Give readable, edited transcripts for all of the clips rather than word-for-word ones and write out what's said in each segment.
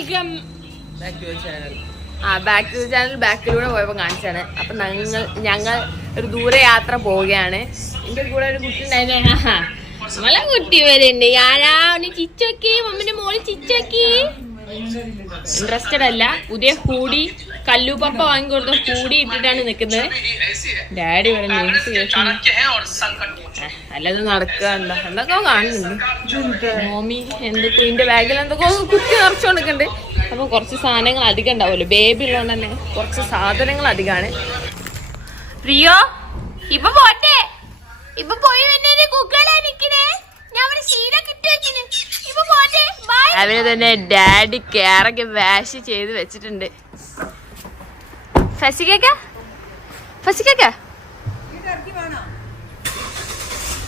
Welcome back to channel. ബാക്കിലൂടെ പോയപ്പോൾ കാണിച്ചാണ്. അപ്പൊ ഞങ്ങൾ ഒരു ദൂര യാത്ര പോവുകയാണ്. എന്റെ കൂടെ ഒരു കുട്ടി ഉണ്ടായിരുന്നു. നമ്മളെ കുട്ടി വരുന്നുണ്ട്. ആരാ ചിച്ചോക്കി, മമ്മിന്റെ മോള് ചിച്ചോക്കി. ഇൻട്രസ്റ്റഡ് അല്ല. പുതിയ ഹൂഡി കല്ലുപപ്പ വാങ്ങിക്കൊടുത്ത ഹൂഡി ഇട്ടിട്ടാണ് നിക്കുന്നത്. ഡാഡി ഇവിടെ ന്യൂസ് കേൾക്കുന്നു. അല്ലാതെ നടക്കുക എന്തൊക്കെയോ കാണുന്നുണ്ട്. മോമി എന്തൊക്കെ ഇതിന്റെ ബാഗിൽ എന്തൊക്കെയോ കുത്തി നിറച്ചു കൊടുക്കുന്നുണ്ട്. അപ്പൊ കുറച്ച് സാധനങ്ങൾ അധികം ഉണ്ടാവുമല്ലോ, ബേബി ഉള്ളതുകൊണ്ട് തന്നെ കുറച്ച് സാധനങ്ങൾ അധികമാണ്. പ്രിയോ ഇപ്പൊ പോട്ടെ, ഇപ്പൊ പോയി അവര് തന്നെ ഡാഡി കേറൊക്കെ വാഷ് ചെയ്ത് വെച്ചിട്ടുണ്ട്. ഫസിക്ക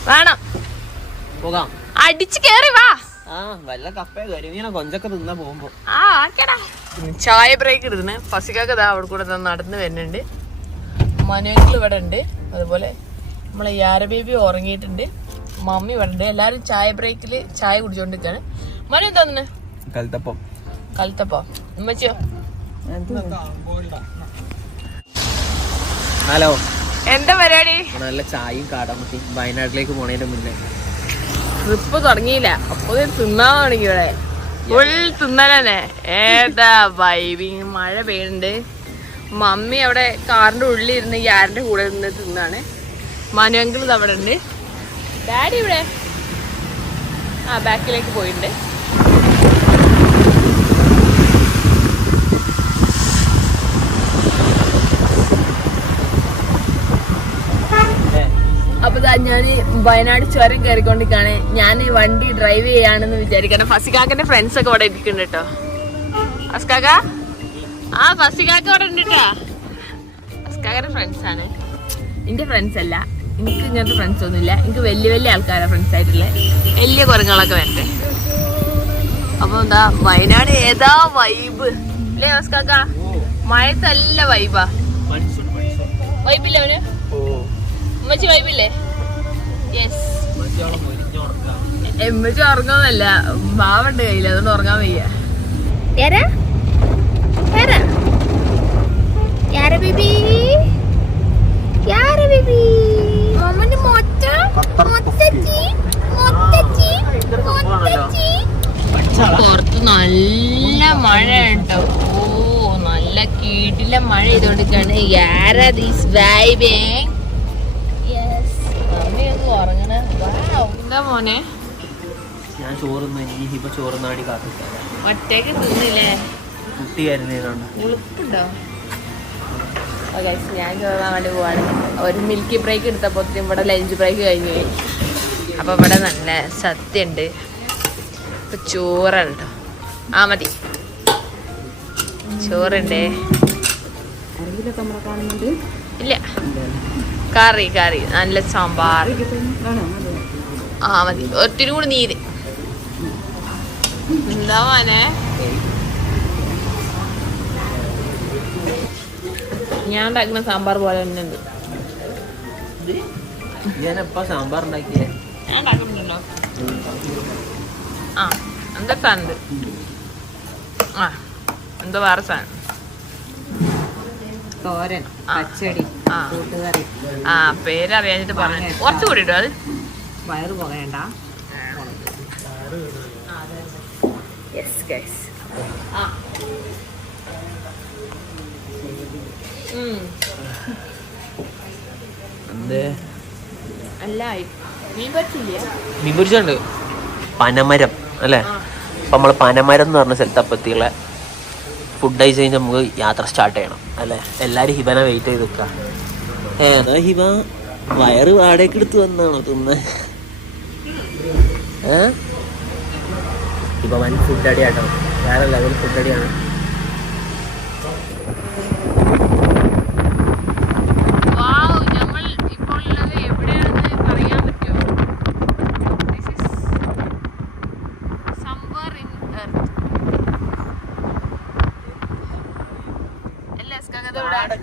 വേണം പോകാം, അടിച്ച് കേറി വാ. ചായ ബ്രേക്ക് എടുത്തിന്. ഫസിക്കൊക്കെ അവിടെ കൂടെ നടന്ന് വരുന്നുണ്ട്. മനുവെങ്കിൽ ഇവിടെ ഉണ്ട്. അതുപോലെ നമ്മളെ യാര ബേബി ഉറങ്ങിയിട്ടുണ്ട്. മമ്മി ഇവിടെ ഉണ്ട്. എല്ലാരും ചായ ബ്രേക്കില് ചായ കുടിച്ചോണ്ടിരിക്കാണ്. മനു എന്താ കൽത്തപ്പോ ഉമ്മച്ചിയോ? ഹലോ, എന്താ പരിപാടി? നല്ല ചായയും കാടമുട്ടി. വയനാട്ടിലേക്ക് പോണേന്റെ മുന്നേ ട്രിപ്പ് തുടങ്ങിയില്ല, അപ്പൊ തിന്നാൻ തുടങ്ങി. ഇവിടെ ഫുൾ തിന്നലന്നെ. ഏതാ വൈബിങ്. മഴ പെയ്യുന്നുണ്ട്. മമ്മി അവിടെ കാറിന്റെ ഉള്ളിൽ ഇരുന്ന് യാരിന്റെ കൂടെ നിന്ന് തിന്നാണ്. മനുവെങ്കിൽ അവിടെ ഉണ്ട്. ഡാഡി ഇവിടെ ബാക്കിലേക്ക് പോയിട്ടുണ്ട്. അപ്പൊ ഞാൻ വയനാട് ചുരം കയറിക്കൊണ്ടിരിക്കാണ്. ഞാൻ വണ്ടി ഡ്രൈവ് ചെയ്യാണെന്ന് വിചാരിക്കണം. ഫസിക്കാക്കന്റെ ഫ്രണ്ട്സ് ഒക്കെ ഇവിടെ ഇരിക്കുന്നുണ്ട് കേട്ടോ. ഫസ്കാക്ക ഫസിക്കാക്ക ഇവിടെ ഉണ്ട് കേട്ടോ. ഫസ്കാക്കന്റെ ഫ്രണ്ട്സ് ആണ്, എന്റെ ഫ്രണ്ട്സ് അല്ല. എനിക്ക് ഇങ്ങനത്തെ ഫ്രണ്ട്സ് ഒന്നുമില്ല. എനിക്ക് വലിയ ആൾക്കാരാണ് ഫ്രണ്ട്സ് ആയിട്ടുള്ള. വലിയ കുരങ്ങളൊക്കെ വരട്ടെ. അപ്പൊ എന്താ വയനാട് ഏതാ വൈബ് അല്ലേ ഫസ്കാക്ക? മഴത്തല്ല വൈബാ. വൈബില്ലേ അവന്? ഉമ്മച്ചി വൈബില്ലേ? യെസ്. ഉമ്മച്ചി ഉറങ്ങുന്നല്ല, മാവുണ്ട് കയ്യില്, അതുകൊണ്ട് ഉറങ്ങാൻ വയ്യ. പുറത്ത് നല്ല മഴ ഉണ്ടോ? ഓ നല്ല കീട്ടിലെ മഴ ചെയ്തോണ്ടിരിക്കാണ്. മോനെ ഞാൻ ചോറുന്നാടി കാത്തിട്ടാ. ഒറ്റക്ക് തിന്നില്ലേ? കുട്ടി കരുന്നേതാണ്. ഉളുപ്പുണ്ടോ? ഞാൻ ചോറാൻ വേണ്ടി പോവാണ്. ഒരു മിൽക്കി ബ്രേക്ക് എടുത്തപ്പോ ഇവിടെ ലഞ്ച് ബ്രേക്ക് കഴിഞ്ഞു. അപ്പൊ ഇവിടെ നല്ല സദ്യ ഉണ്ട്. ഇപ്പൊ ചോറാണ് കേട്ടോ. മതി, ചോറുണ്ട്. ഇല്ല, കറി നല്ല സാമ്പാർ. മതി, ഒത്തിരി കൂടി നീര്. എന്താ മോനെ? ഞാൻ ഉണ്ടാക്കുന്ന സാമ്പാർ പോലെ തന്നെ ഉണ്ട്. സാമ്പാർ ഉണ്ടാക്കിയേ ഞാൻ ഉണ്ടാക്കുന്നുണ്ടോ? എന്താ സാധനം? എന്തോ വേറെ സാധനം. തോരൻ, പച്ചടി, കൂട്ടുകറി. പേരറിയാഞ്ഞിട്ട് പറഞ്ഞു. കുറച്ചുകൂടി ഇട്ടോ. അത് വയറ് പോകേണ്ട. അല്ല മീൻ പൊരിച്ചുണ്ട്. പനമരം അല്ലേ? അപ്പൊ നമ്മള് പനമരം എന്ന് പറഞ്ഞ സ്ഥലത്തപ്പത്തിയുള്ള ഫുഡ് കഴിച്ച് കഴിഞ്ഞാൽ നമുക്ക് യാത്ര സ്റ്റാർട്ട് ചെയ്യണം അല്ലേ? എല്ലാരും ഹിബനെ വെയിറ്റ് ചെയ്ത് നിൽക്കാം. ഏതാ ഹിബ വയറ് വാടകയ്ക്ക് എടുത്ത് വന്നാണോ തിന്ന? ഹിബ വൻ ഫുഡ് അടിയാട്ടോ. വേറെ ലെവൽ ഫുഡ് അടിയാണ്.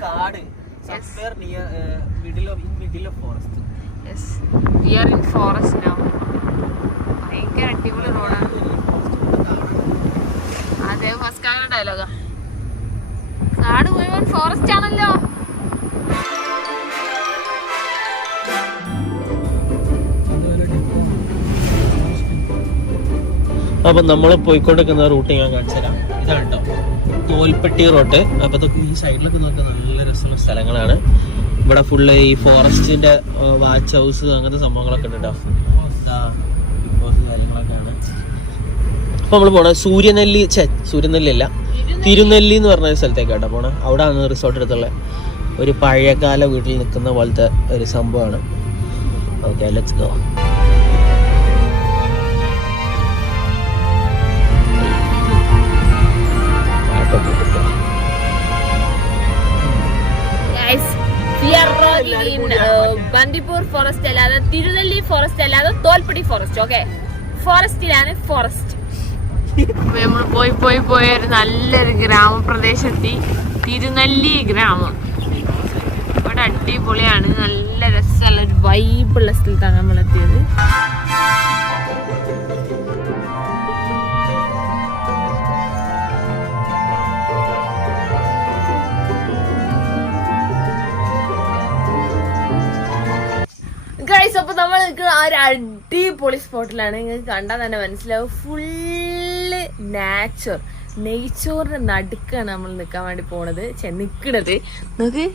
കാട്. Somewhere near middle of forest. Yes, we are in forest now. ഭയങ്കര അടിപൊളി റോഡാണ്. അതേപോലെ മസ്കാന ഡയലോഗാ. കാട് മുഴുവൻ ഫോറസ്റ്റ് ആണല്ലോ. അപ്പൊ നമ്മൾ പോയിക്കൊണ്ടിരിക്കുന്ന റൂട്ട് ഞാൻ കാണിച്ചു തരാം. ഇതാണ് കേട്ടോ തോൽപ്പെട്ടി റോഡ്. അപ്പൊ ഈ സൈഡിലൊക്കെ നോക്കാൻ നല്ല രസമുള്ള സ്ഥലങ്ങളാണ്. ഇവിടെ ഫുള്ള് ഈ ഫോറസ്റ്റിന്റെ വാച്ച് ഹൗസ് അങ്ങനത്തെ സംഭവങ്ങളൊക്കെ ഉണ്ട് കേട്ടോ. കാര്യങ്ങളൊക്കെ ആണ്. അപ്പൊ നമ്മള് പോണ സൂര്യനെല്ലി അല്ല, തിരുനെല്ലി എന്ന് പറഞ്ഞ സ്ഥലത്തേക്ക് കേട്ടോ പോണേ. അവിടെ ആണ് റിസോർട്ട് എടുത്തുള്ള ഒരു പഴയകാല വീട്ടിൽ നിൽക്കുന്ന പോലത്തെ ഒരു സംഭവമാണ്. Okay, let's go. Bandipur forest അല്ലാതെ തിരുനെല്ലി ഫോറസ്റ്റ് അല്ലാതെ തോൽപ്പടി ഫോറസ്റ്റ്. ഓക്കെ, ഫോറസ്റ്റിലാണ് ഫോറസ്റ്റ്. നമ്മൾ പോയി ഒരു നല്ലൊരു ഗ്രാമപ്രദേശത്തി തിരുനെല്ലി ഗ്രാമം. ഇവിടെ അടിപൊളിയാണ്, നല്ല രസമുള്ള ഒരു വൈബുള്ള സ്ഥലത്താണ് നമ്മൾ എത്തിയത്. അപ്പൊ നമ്മൾ നിൽക്കുന്ന ആ ഒരു അടിപൊളി സ്പോട്ടിലാണ്. നിങ്ങൾക്ക് കണ്ടാൽ തന്നെ മനസ്സിലാവും. ഫുള്ള് നെയ്ച്ചോറിന്റെ നടുക്കാണ് നമ്മൾ നിൽക്കാൻ വേണ്ടി പോണത്, നിക്കണത്. നമുക്ക്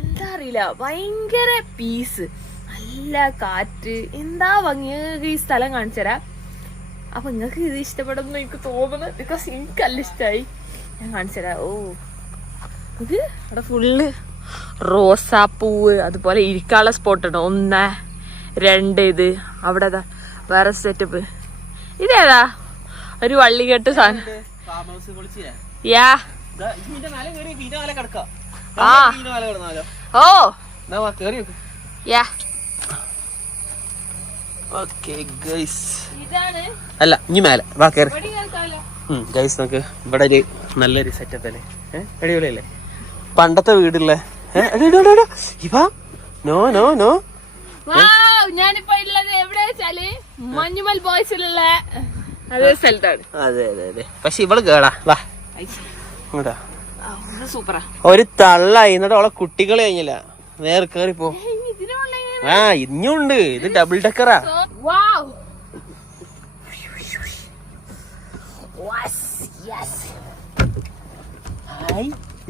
എന്താ അറിയില്ല, ഭയങ്കര പീസ്, നല്ല കാറ്റ്, എന്താ ഭംഗി. ഈ സ്ഥലം കാണിച്ചു തരാം. അപ്പൊ നിങ്ങൾക്ക് ഇത് ഇഷ്ടപ്പെടുന്നു എനിക്ക് തോന്നുന്നു, ബിക്കോസ് എനിക്ക് നല്ല ഇഷ്ടമായി. ഞാൻ കാണിച്ചു തരാം. ഓ, ഇത് അവിടെ ഫുള്ള് റോസാപ്പൂവ്, അതുപോലെ ഇരിക്കാനുള്ള സ്പോട്ട് ഉണ്ട്. 1, 2 ഇത് അവിടെ വേറെ സെറ്റപ്പ്. ഇതേതാ ഒരു വള്ളികെട്ട് സാധനം. യാ ഓ യാ ഇതാണ്. അല്ല ഇനി മേലെ വാ കേറി. ഗൈസ് നോക്ക്, ഇവിടെ ഒരു നല്ലൊരു സെറ്റപ്പ് അല്ലേ, അടിപൊളിയല്ലേ? പണ്ടത്തെ വീടുള്ള ഞാനിപ്പോ ഉള്ളത് എവിടെ വെച്ചാല് മഞ്ഞുമൽ ബോയ്സിലുള്ള അതേ സ്ഥലത്താണ്. അതെ അതെ അതെ. പക്ഷെ ഇവള് കേടാ, വാ സൂപ്പറാ. ഒരു തള്ളായി, എന്നിട്ട് അവളെ കുട്ടികളെ കഴിഞ്ഞില്ല, നേരെ കേറിപ്പോ. ആ ഇനിയുണ്ട്, ഇത് ഡബിൾ ഡെക്കറാ.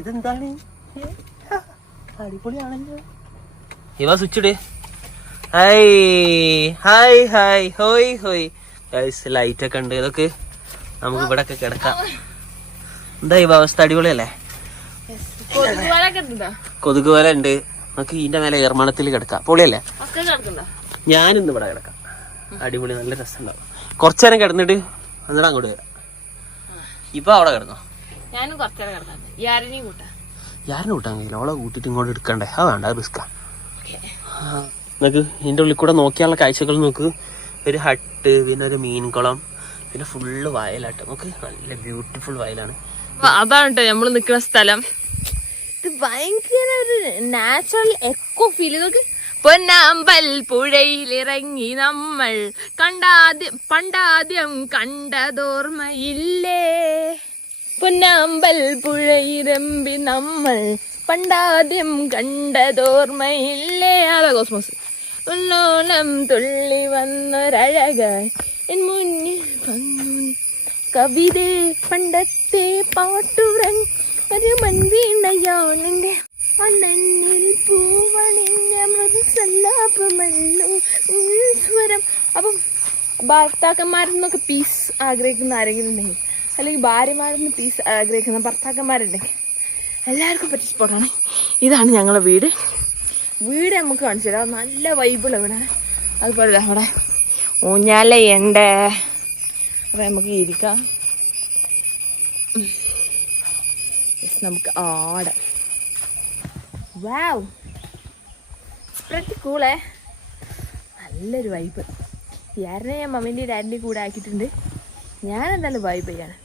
ഇതെന്താണ്? അടിപൊളിയാണല്ലോ. ഇവ സ്വിച്ച്. ലൈറ്റ് ഒക്കെ ഉണ്ട്. ഇതൊക്കെ നമുക്ക് ഇവിടെ ഒക്കെ കിടക്കാം. എന്താ ഈ അവസ്ഥ? അടിപൊളിയല്ലേ? കൊതുക് വല ഉണ്ട്. നമുക്ക് ഇതിന്റെ മേലെ ഏർമാണത്തിൽ കിടക്കാം. പൊളിയല്ലേ? ഞാനിന്ന് ഇവിടെ കിടക്കാം. അടിപൊളി, നല്ല രസമുണ്ടാവും. കുറച്ചേരം കിടന്നിട്ട് എന്നിട്ട് അങ്ങോട്ട് വരാം. ഇപ്പൊ അവിടെ കിടന്നോ? ഞാനും കുറച്ചേരം കിടക്കാം. യാരിനെയും കൂട്ടാൻ കഴിയില്ല, അവളെ കൂട്ടിട്ട് ഇങ്ങോട്ട് എടുക്കണ്ടേ? അത് വേണ്ട, റിസ്ക്കാ. നമുക്ക് ഇതിന്റെ ഉള്ളിൽ കൂടെ നോക്കിയുള്ള കാഴ്ചകൾ നോക്ക്. ഒരു ഹട്ട്, പിന്നെ ഒരു മീൻകുളം, പിന്നെ ഫുള്ള് വയലാട്ട്. നമുക്ക് നല്ല ബ്യൂട്ടിഫുൾ വയലാണ്. അതാണ് കേട്ടോ നമ്മള് നിക്കുന്ന സ്ഥലം. ഇത് ഭയങ്കര ഒരു നാച്ചുറൽ എക്കോ ഫീൽ. ഇതൊക്കെ പൊന്നാമ്പൽ പുഴയിലിറങ്ങി നമ്മൾ പണ്ടാദ്യം കണ്ടതോർമ്മയില്ലേ. പൊന്നാമ്പൽ പുഴയിരമ്പി നമ്മൾ പണ്ടാദ്യം കണ്ടതോർമ്മയില്ലേ. അതാ കോസ്മോസ്. ഉള്ളോളം തുള്ളി വന്നൊരഴകായി എൻ മുന്നിൽ വന്നു കവിത, പണ്ടത്തെ പാട്ടുറങ്ങി ഒരു മൺവീണയാണെന്റെ മണ്ണിൽ പൂവണിഞ്ഞ മൃദുസല്ലാപമല്ലോ സ്വരം. അപ്പം ഭർത്താക്കന്മാരെന്നൊക്കെ പീസ് ആഗ്രഹിക്കുന്ന ആരെങ്കിലും ഉണ്ടെങ്കിൽ, അല്ലെങ്കിൽ ഭാര്യമാരെന്ന് പീസ് ആഗ്രഹിക്കുന്ന ഭർത്താക്കന്മാരുണ്ടെങ്കിൽ എല്ലാവർക്കും പറ്റിയ സ്പോട്ടാണ്. ഇതാണ് ഞങ്ങളുടെ വീട്. നമുക്ക് കാണിച്ചു തരാം. നല്ല വൈബുള്ള വീടാണ്. അതുപോലെ അവിടെ ഊഞ്ഞാലയുണ്ട്. അപ്പം നമുക്ക് ഇരിക്കാം, നമുക്ക് ആടാം. വാവ്, പ്രതി കൂളേ, നല്ലൊരു വൈബ്. യാരനെ ഞാൻ മമ്മീൻ്റെ ഡാഡിൻ്റെ കൂടെ ആക്കിയിട്ടുണ്ട്. ഞാൻ എന്തായാലും വൈബ് ചെയ്യാണ്.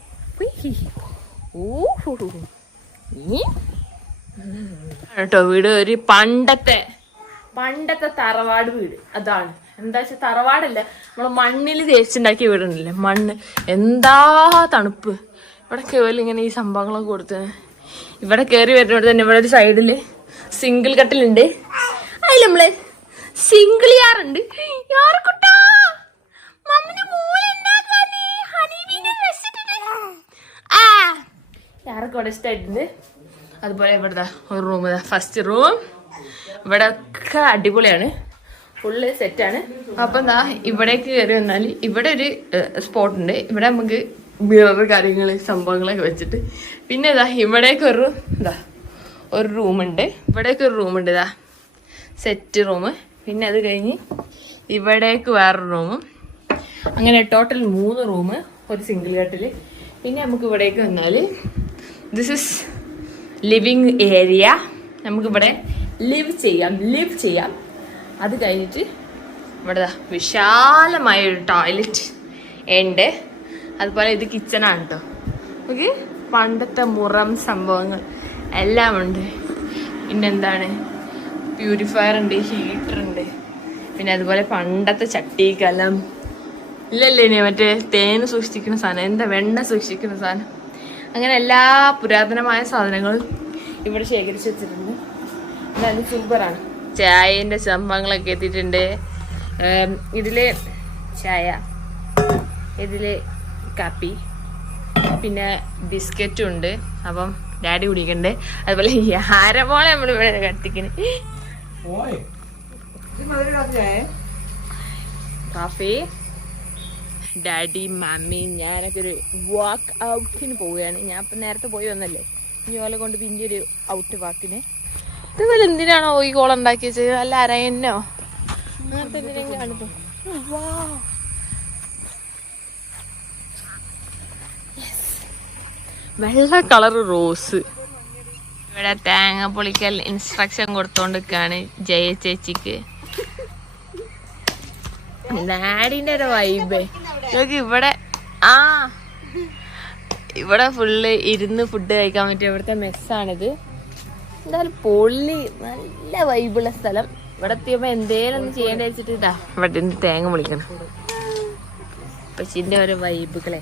കേട്ടോ വീട് ഒരു പണ്ടത്തെ തറവാട് വീട്. അതാണ് എന്താ വെച്ചാൽ തറവാടല്ല, നമ്മള് മണ്ണിൽ തേച്ചുണ്ടാക്കിയ വീടുണ്ടല്ലേ, മണ്ണ്. എന്താ തണുപ്പ്. ഇവിടെ കേറി ഇങ്ങനെ ഈ സംഭവങ്ങളൊക്കെ കൊടുത്ത് ഇവിടെ കയറി വരുന്നോട് തന്നെ ഇവിടെ ഒരു സൈഡില് സിംഗിൾ കട്ടിലുണ്ട്. അതിൽ നമ്മള് സിംഗിൾ യാറുണ്ട്. യാറൊക്കെ ഇവിടെ ഇഷ്ടമായിട്ടുണ്ട്. അതുപോലെ ഇവിടെ ഒരു റൂം, ഫസ്റ്റ് റൂം ഇവിടെ ഒക്കെ അടിപൊളിയാണ്, ഫുള്ള് സെറ്റാണ്. അപ്പം എന്താ ഇവിടേക്ക് കയറി വന്നാൽ ഇവിടെ ഒരു സ്പോട്ട് ഉണ്ട്. ഇവിടെ നമുക്ക് മിറർ കാര്യങ്ങൾ സംഭവങ്ങളൊക്കെ വെച്ചിട്ട്, പിന്നെ ഇതാ ഇവിടേക്ക് ഒരു റൂമുണ്ട്. ഇവിടേക്ക് ഒരു റൂമുണ്ട്, ഇതാ സെറ്റ് റൂം. പിന്നെ അത് കഴിഞ്ഞ് ഇവിടേക്ക് വേറൊരു റൂമും, അങ്ങനെ ടോട്ടൽ 3 റൂം, ഒരു സിംഗിൾ കട്ടിൽ. പിന്നെ നമുക്ക് ഇവിടേക്ക് വന്നാൽ ദിസ് ഇസ് ലിവിങ് ഏരിയ. നമുക്കിവിടെ ലിവ് ചെയ്യാം. അത് കഴിഞ്ഞിട്ട് ഇവിടെ വിശാലമായൊരു ടോയ്ലറ്റ് ഉണ്ട്. അതുപോലെ ഇത് കിച്ചണാണ് കേട്ടോ. ഓക്കെ, പണ്ടത്തെ മുറം സംഭവങ്ങൾ എല്ലാം ഉണ്ട്. പിന്നെന്താണ്, പ്യൂരിഫയർ ഉണ്ട്, ഹീറ്റർ ഉണ്ട്. പിന്നെ അതുപോലെ പണ്ടത്തെ ചട്ടി കലം ഇല്ലല്ലേ, മറ്റേ തേന് സൂക്ഷിക്കുന്ന സാധനം, എന്താ വെണ്ണ സൂക്ഷിക്കുന്ന സാധനം, അങ്ങനെ എല്ലാ പുരാതനമായ സാധനങ്ങളും ഇവിടെ ശേഖരിച്ച് വെച്ചിട്ടുണ്ട്. എന്തായാലും സൂപ്പറാണ്. ചായൻ്റെ സംഭവങ്ങളൊക്കെ എത്തിയിട്ടുണ്ട്. ഇതില് ചായ, ഇതില് കാപ്പി, പിന്നെ ബിസ്ക്കറ്റും ഉണ്ട്. അപ്പം ഡാഡി കുടിക്കണ്ടേ. അതുപോലെ ആരപോലെ നമ്മളിവിടെ കത്തിക്കണ് കാഫി. ഡാഡി, മമ്മി, ഞാനൊക്കെ ഒരു വാക്ക് ഔട്ടിന് പോവുകയാണ്. ഞാൻ ഇപ്പം നേരത്തെ പോയി വന്നല്ലേ, ഇനി ഓലെ കൊണ്ട് പിന്നെ ഒരു ഔട്ട് വാക്കിന്. ഇതുപോലെ എന്തിനാണോ ഈ കോളം ഉണ്ടാക്കി വെച്ചത്? നല്ല അരയന്നോ അങ്ങനത്തെ എന്തിനെങ്കിലും കാണുമ്പോ വെള്ള കളർ റോസ്. ഇവിടെ തേങ്ങ പൊളിക്കൽ ഇൻസ്ട്രക്ഷൻ കൊടുത്തോണ്ടിരിക്കാണ് ജയ ചേച്ചിക്ക്. ഡാഡിന്റെ ഒരു വൈബ് നോക്കി. ഇവിടെ ഫുള്ള് ഇരുന്ന് ഫുഡ് കഴിക്കാൻ പറ്റിയ ഇവിടുത്തെ മെസ്സാണിത്. എന്തായാലും പൊള്ളി, നല്ല വൈബുള്ള സ്ഥലം. ഇവിടെ എത്തിയപ്പോ എന്തേലും ഒന്ന് ചെയ്യേണ്ട വെച്ചിട്ട് ഇതാ ഇവിടെ തേങ്ങ പൊളിക്കണം. പക്ഷിന്റെ ഓരോ വൈബുകളെ.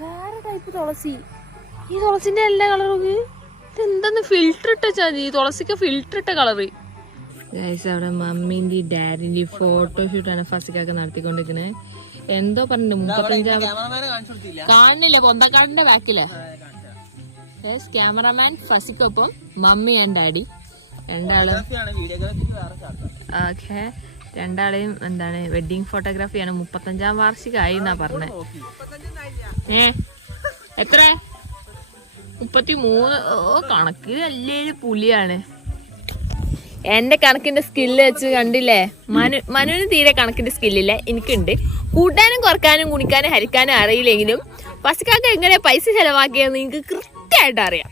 വേറെ ടൈപ്പ് തുളസി. ഈ തുളസിന്റെ എല്ലാ കളറും ഇതെന്താന്ന് ഫിൽറ്റർ ഇട്ടാ മതി. തുളസിക്ക് ഫിൽറ്റർ ഇട്ട കളറ്. അവിടെ മമ്മീന്റെ ഡാഡിന്റെ ഫോട്ടോഷൂട്ടാണ് ഫസിക്കൊക്കെ നടത്തിക്കൊണ്ടിരിക്കുന്നത്. എന്തോ പറഞ്ഞു 35 കാണുന്നില്ല, പൊന്തക്കാടിന്റെ ബാക്കിലെ ക്യാമറമാൻ ഫസിക്കൊപ്പം മമ്മി ആൻഡ് ഡാഡി രണ്ടാളും. ഓക്കെ, രണ്ടാളെയും എന്താണ് വെഡിങ് ഫോട്ടോഗ്രാഫിയാണ്. 35ാം വാർഷികമായി എന്നാ പറഞ്ഞത്. എത്ര 33? കണക്ക് അല്ലേല് പുലിയാണ്. എന്റെ കണക്കിന്റെ സ്കില്ല് വെച്ച് കണ്ടില്ലേ, മനുവിന് തീരെ കണക്കിന്റെ സ്കില്ലില്ല, എനിക്കുണ്ട്. കൂട്ടാനും കുറക്കാനും കുണിക്കാനും ഹരിക്കാനും അറിയില്ലെങ്കിലും പശുക്കാക്ക് എങ്ങനെ പൈസ ചെലവാക്കിയെന്ന് എനിക്ക് കൃത്യമായിട്ട് അറിയാം.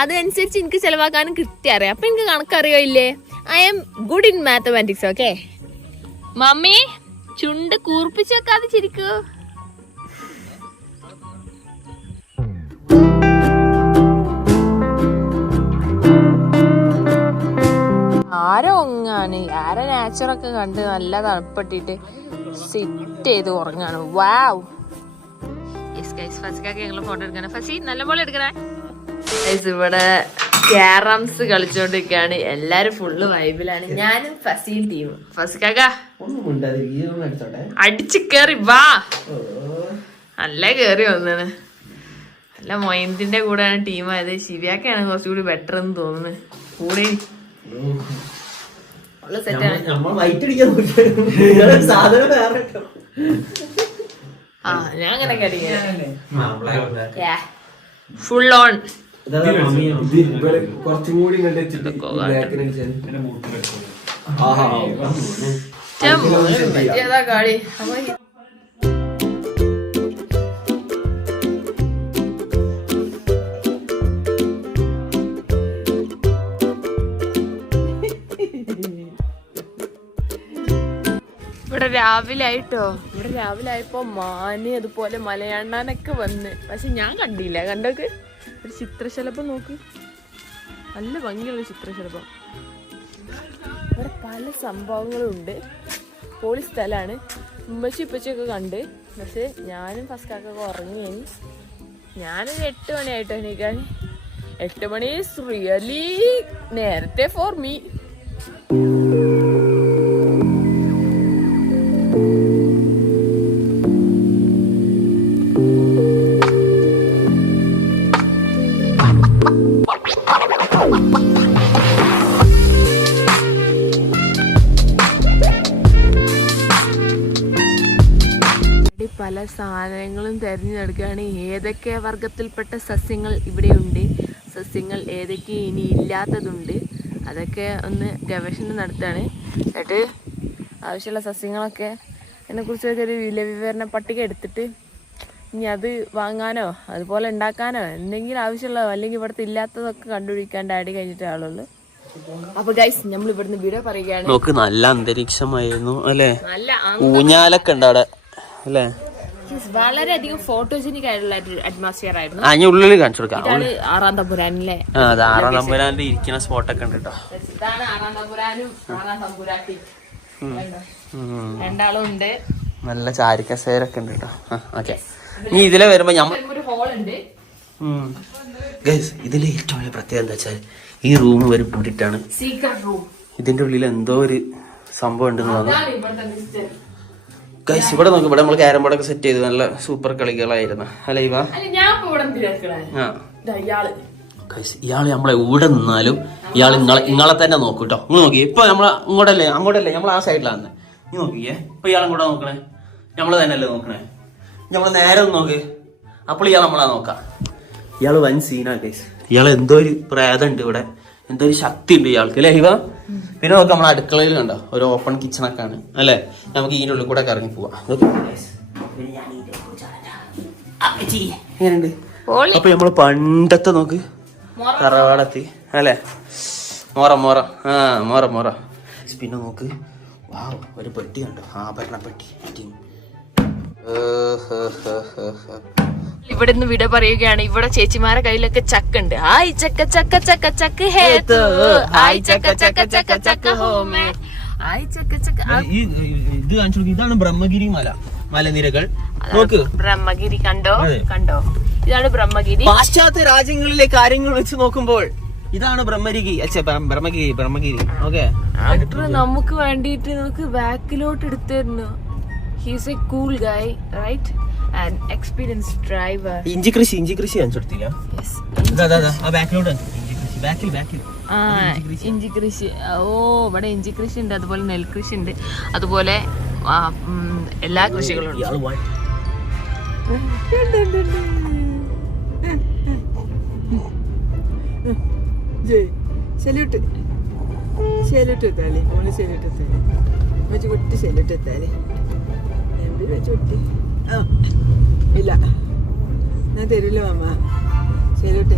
അതനുസരിച്ച് എനിക്ക് ചെലവാക്കാനും കൃത്യം അറിയാം. അപ്പൊ എനിക്ക് കണക്കറിയോ ഇല്ലേ? I am good in mathematics. Okay mummy, ചുണ്ട് കൂർപ്പിച്ച് വെക്കാതെ ചിരിക്കൂ. ആരോ ഒങ്ങാണ്, ആരോ നാച്ചുറൊക്കെ കണ്ട് നല്ല തണുപ്പെട്ടിട്ട് സിറ്റ് ചെയ്ത് ഉറങ്ങാണ്. വാവ്. ഫസിക്കൊക്കെ ഞങ്ങള് ഫോട്ടോ എടുക്കണേ. ഫസി നല്ലപോലെ എടുക്കണേ. ഇവിടെ ക്യാരംസ് കളിച്ചോണ്ടിരിക്കാണ്. എല്ലാരും ഫുള്ള് വൈബിലാണ്. ഞാനും ഫസിയും ടീമും. ഫസിക്കാക്ക അടിച്ചു കേറി വാ. നല്ല കേറി വന്നാണ്. നല്ല മൊയിന്തിന്റെ കൂടെയാണ് ടീമായത്. ശിവയാക്കാണ് കുറച്ചുകൂടി ബെറ്റർ എന്ന് തോന്നുന്നത്. കൂടെ ഞാൻ അങ്ങനെ ഫുൾ ഓൺ കുറച്ചുകൂടി കളി. ഇവിടെ രാവിലെ ആയപ്പോ മാന് അതുപോലെ മലയണ്ണാനൊക്കെ വന്ന്. പക്ഷെ ഞാൻ കണ്ടില്ല. കണ്ടോക്ക് ഒരു ചിത്രശലഭം നോക്ക്. നല്ല ഭംഗിയുള്ള ചിത്രശലഭം. ഇവിടെ പല സംഭവങ്ങളും ഉണ്ട്. പൊളി സ്ഥലമാണ്. ഉമ്മച്ചി ഇപ്പച്ചൊക്കെ കണ്ട്. പക്ഷെ ഞാനും ഫസ്കാക്കൊക്കെ ഉറങ്ങി. ഞാനൊരു 8 മണിയായിട്ടോ എണീക്കാൻ. 8 മണി ഈസ് റിയലി നേരത്തെ ഫോർ മീ. പല സാധനങ്ങളും തിരഞ്ഞെടുക്കുകയാണ്. ഏതൊക്കെ വർഗത്തിൽപ്പെട്ട സസ്യങ്ങൾ ഇവിടെയുണ്ട്, സസ്യങ്ങൾ ഏതൊക്കെ ഇനി ഇല്ലാത്തതുണ്ട്, അതൊക്കെ ഒന്ന് ഗവേഷണം നടത്തുകയാണ്. എന്നിട്ട് ആവശ്യമുള്ള സസ്യങ്ങളൊക്കെ അതിനെക്കുറിച്ചൊക്കെ ഒരു വിവരണ പട്ടിക എടുത്തിട്ട് ഇനി അത് വാങ്ങാനോ അതുപോലെ ഉണ്ടാക്കാനോ എന്തെങ്കിലും ആവശ്യമുള്ളതോ അല്ലെങ്കിൽ ഇവിടുത്തെ ഇല്ലാത്തതൊക്കെ കണ്ടുപിടിക്കാൻ ഡാഡി കഴിഞ്ഞിട്ട് ആളുള്ളൂ. അപ്പൊ ഗൈസ് നമ്മൾ ഇവിടുന്ന് വീഡിയോ പറയുകയാണ്. നോക്ക് നല്ല അന്തരീക്ഷമായിരുന്നു അല്ലേ, നല്ല ഊഞ്ഞാലൊക്കെ ഉണ്ട് അവിടെ അല്ലേ. വളരെയധികം ഫോട്ടോജനിക് ആയിട്ടുള്ള അറ്റ്മോസ്ഫിയർ ആയിരുന്നു. അതിന് ഉള്ളിൽ കാണിച്ചു കൊടുക്കാം. ഇതാണ് 6-ാം തമ്പുരാനിലെ. അത് 6-ാം തമ്പുരാന്റെ ഇരിക്കുന്ന സ്പോട്ടൊക്കെ ഉണ്ട് കേട്ടോ. ഇതാണ് 6-ാം തമ്പുരാനും 6-ാം തമ്പുരാട്ടി രണ്ടാളും ഉണ്ട്. നല്ല ചാരിക്കസേരൊക്കെ ഉണ്ട് കേട്ടോ. ഓക്കെ, ഇനി ഇതിലെ വരുമ്പോ ഒരു ഹോൾ ഉണ്ട്. ഇതിലെ ഏറ്റവും വലിയ പ്രത്യേകത എന്താ വെച്ചാൽ ഈ റൂം വരെ പൂട്ടിട്ടാണ്. Secret room. ഇതിന്റെ ഉള്ളിൽ എന്തോ ഒരു സംഭവം ഉണ്ടെന്ന് തോന്നുന്നു. അതാണ് ഇവിടുത്തെ മിസ്റ്റർ. ഗൈസ് ഇവിടെ നോക്കി, ഇവിടെ നമ്മൾ ക്യാരം ബോർഡൊക്കെ സെറ്റ് ചെയ്ത് നല്ല സൂപ്പർ കളികളായിരുന്നു അല്ലേ ഇവ. ഞാൻ ഇപ്പൊ ഇവിടെ ഇയാള് ഇയാള് നമ്മളെ ഇവിടെ നിന്നാലും ഇയാൾ ഇങ്ങളെ തന്നെ നോക്കൂ കേട്ടോ. നിങ്ങൾ നോക്കി ഇപ്പൊ നമ്മളെ അങ്ങോട്ടല്ലേ നമ്മൾ ആ സൈഡിലാണ്. നീ നോക്കിയേ, ഇപ്പൊ ഇയാളും കൂടെ നോക്കണേ, നമ്മള് തന്നെയല്ലേ നോക്കണേ. നമ്മള് നേരെ ഒന്ന് നോക്ക്, അപ്പോൾ ഇയാൾ നമ്മളാ നോക്കാം. ഇയാള് വൻ സീനാ ഗൈസ്. ഇയാൾ എന്തോ ഒരു പ്രേതം ഉണ്ട് ഇവിടെ, എന്തോ ഒരു ശക്തി ഉണ്ട് ഇയാൾക്ക് അല്ലേ ഇവ. പിന്നെ നോക്കാം നമ്മളെ അടുക്കളയിൽ കണ്ടോ ഒരു ഓപ്പൺ കിച്ചണൊക്കെ ആണ് അല്ലേ. നമുക്ക് ഇതിന്റെ ഉള്ളിൽ കൂടെ ഇറങ്ങി പോവാം. എങ്ങനെയുണ്ട്? അപ്പൊ നമ്മള് പണ്ടത്തെ നോക്ക് തറവാടെത്തി അല്ലേ. മോറ പിന്നെ നോക്ക്, വാവ് ഒരു പെട്ടി കണ്ടോ, ആഭരണ പെട്ടി. ഇവിടെ നിന്ന് വിട പറയുകയാണ്. ഇവിടെ ചേച്ചിമാരെ കയ്യിലൊക്കെ ചക്ക ഉണ്ട്. ഹായ് ചക്ക ചക്ക ചക്ക ചക്ക ഹേതു, ഹായ് ചക്ക ചക്ക ചക്ക ചക്ക ഹോമേ, ഹായ് ചക്ക ചക്ക. ഇത് കാണിച്ചു, ഇതാണ് ബ്രഹ്മഗിരി മലനിരകൾ. നോക്ക് ബ്രഹ്മഗിരി കണ്ടോ. ഇതാണ് ബ്രഹ്മഗിരി. പാശ്ചാത്യ രാജ്യങ്ങളിലെ കാര്യങ്ങൾ വെച്ച് നോക്കുമ്പോൾ ഇതാണ് ബ്രഹ്മഗിരി. ഓക്കെ, ഡോക്ടർ നമുക്ക് വേണ്ടിയിട്ട് നമുക്ക് ബാക്കിലോട്ട് എടുത്തിരുന്നു. He's a cool guy, right, and experienced driver. ഇഞ്ചി കൃഷി കാണിച്ചു കൊടുത്തില്ല. ഇഞ്ചി കൃഷി. ഓ, ഇവിടെ ഇഞ്ചി കൃഷി ഉണ്ട്, അതുപോലെ നെൽകൃഷി ഉണ്ട്, അതുപോലെ എല്ലാ കൃഷികളും ഉണ്ട്. ഇല്ല ഞാൻ തരൂല മാമ. ശരിട്ടെ